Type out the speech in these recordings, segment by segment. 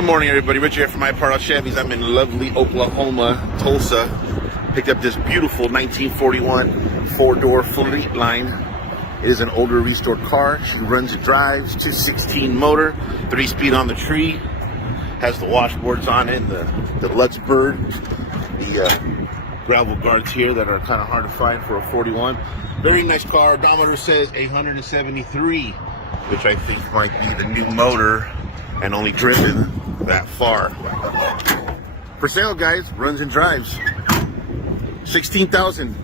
Good morning, everybody. Rich here from my part of Chevys. I'm in lovely Oklahoma, Tulsa. Picked up this beautiful 1941 four-door Fleetline. It is an older restored car. She runs and drives, 216 motor, 3-speed on the tree. Has the washboards on it, the Deluxe bird, the gravel guards here that are kind of hard to find for a 41. Very nice car. Odometer says 873, which I think might be the new motor and only driven that far. For sale, guys. Runs and drives. 16,000.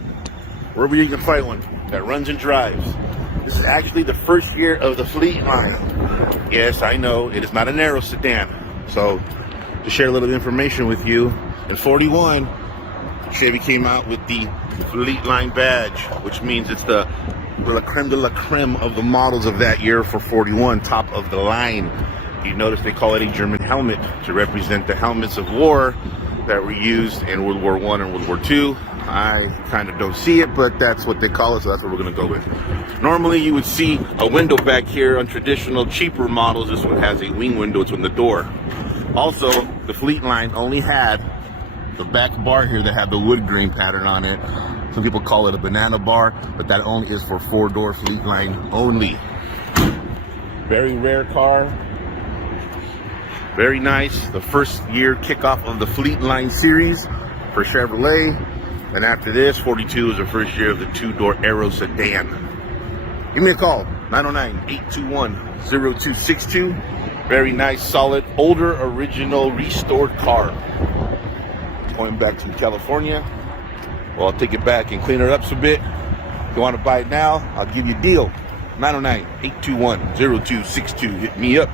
Wherever you can find one that runs and drives. This is actually the first year of the Fleetline. Yes, I know it is not a narrow sedan. So to share a little information with you, in 41, Chevy came out with the Fleetline badge, which means it's the creme de la creme of the models of that year for 41, top of the line. You notice they call it a German helmet to represent the helmets of war that were used in World War I and World War II. I kind of don't see it, but that's what they call it, so that's what we're going to go with. Normally, you would see a window back here on traditional, cheaper models. This one has a wing window. It's on the door. Also, the Fleetline only had the back bar here that had the wood grain pattern on it. Some people call it a banana bar, but that only is for four-door Fleetline only. Very rare car. Very nice. The first year kickoff of the Fleetline series for Chevrolet. And after this, 42 is the first year of the two-door Aero sedan. Give me a call, 909-821-0262. Very nice, solid, older, original, restored car. Going back to California. Well, I'll take it back and clean it up a bit. If you want to buy it now, I'll give you a deal. 909-821-0262. Hit me up.